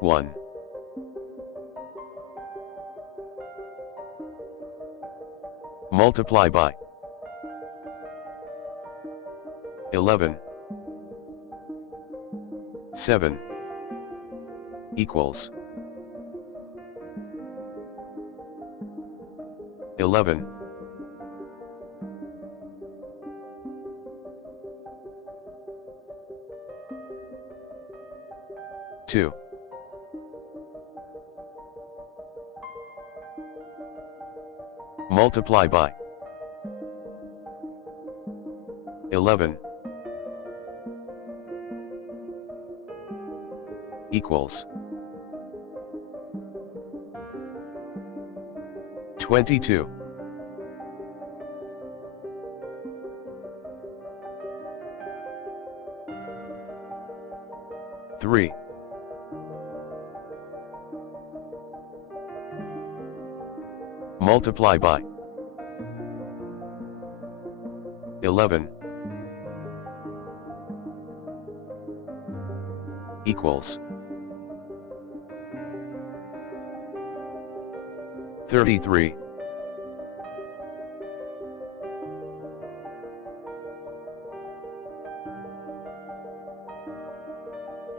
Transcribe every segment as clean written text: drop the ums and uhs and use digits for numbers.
1. Multiply by 11. 7 equals 11. 2. Multiply by 11 equals 22. 3. Multiply by 11 equals 33.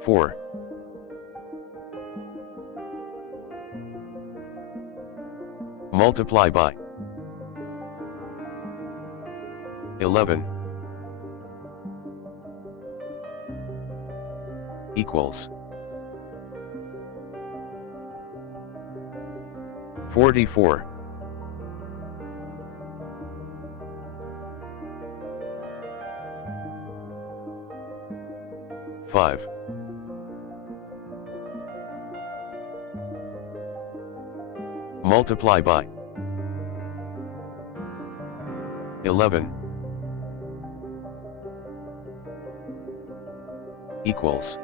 4. Multiply by 11 equals 44. 5. Multiply by 11 equals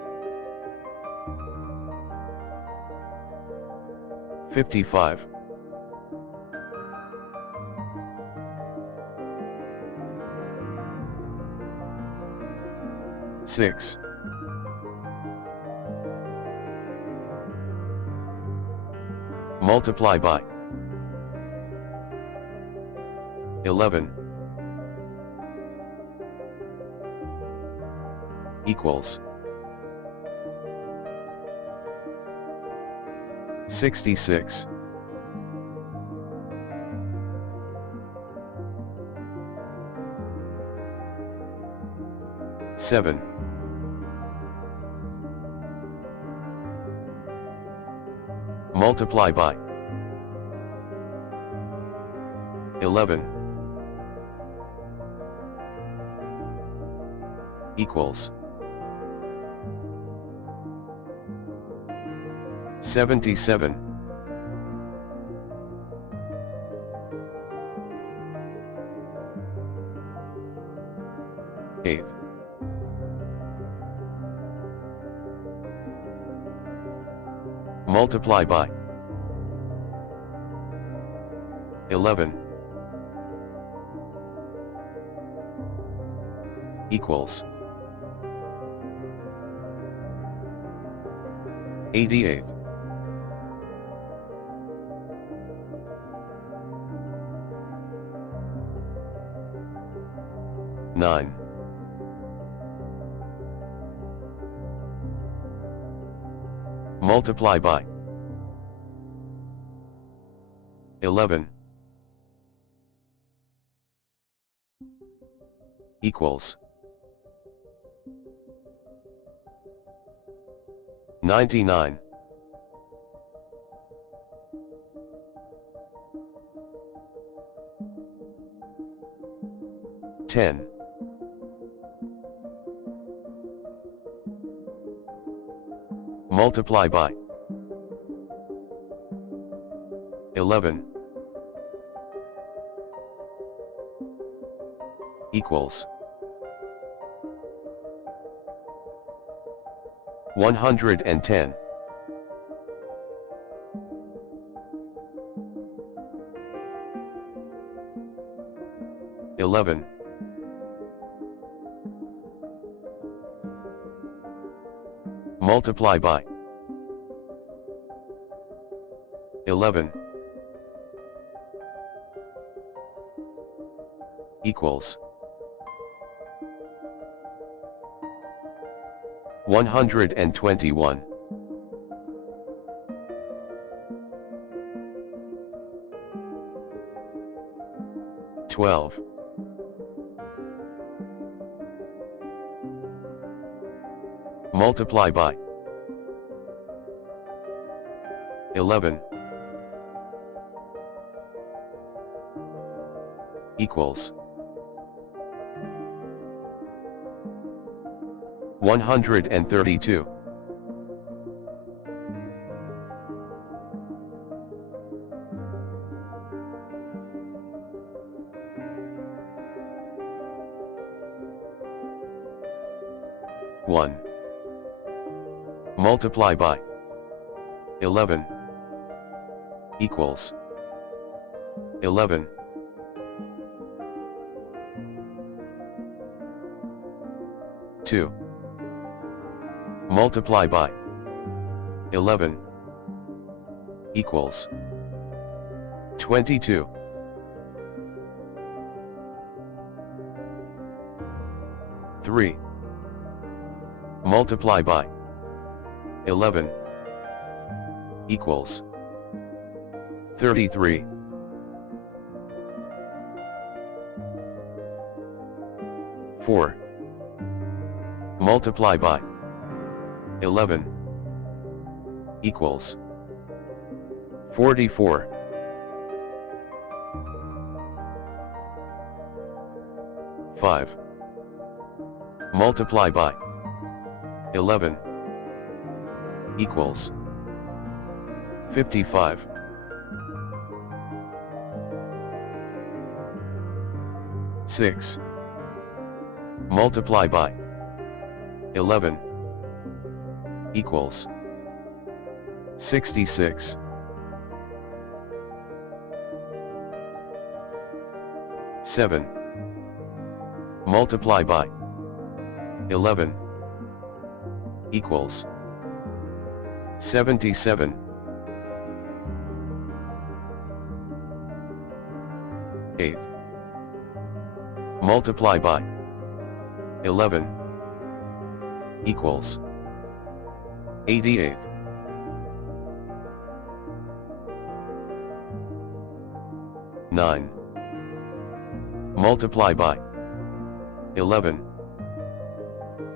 55. 6. Multiply by 11 equals 66. 7. Multiply by 11 equals 77. 8. Multiply by 11 equals 88. 9. Multiply by 11 equals 99. 10. Multiply by 11 equals 110. 11. Multiply by 11 equals 121. 12 multiply by 11 equals 132. 1 multiply by 11 equals 11. 2 multiply by 11 equals 22. 3 multiply by 11 equals 33. 4 multiply by 11 equals 44. 5 multiply by 11 equals 55. 6 multiply by 11 equals 66. 7 multiply by 11 equals 77. 8 multiply by 11 equals 88. 9 multiply by 11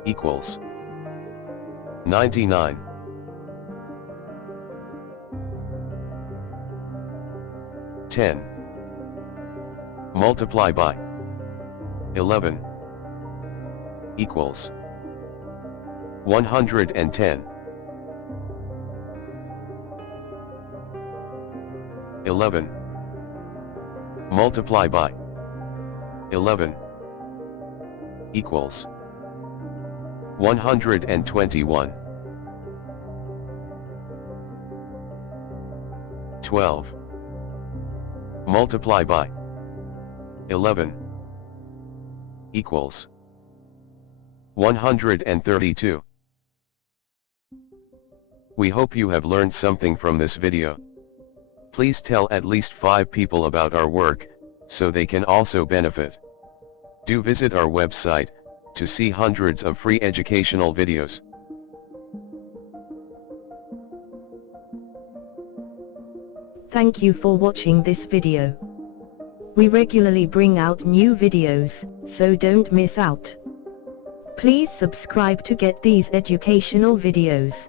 equals 99. 10 multiply by 11 equals 110. 11 multiply by 11 equals 121. 12 multiply by 11 equals 132. We hope you have learned something from this video. Please tell at least 5 people about our work, so they can also benefit. Do visit our website to see hundreds of free educational videos. Thank you for watching this video. We regularly bring out new videos, so don't miss out. Please subscribe to get these educational videos.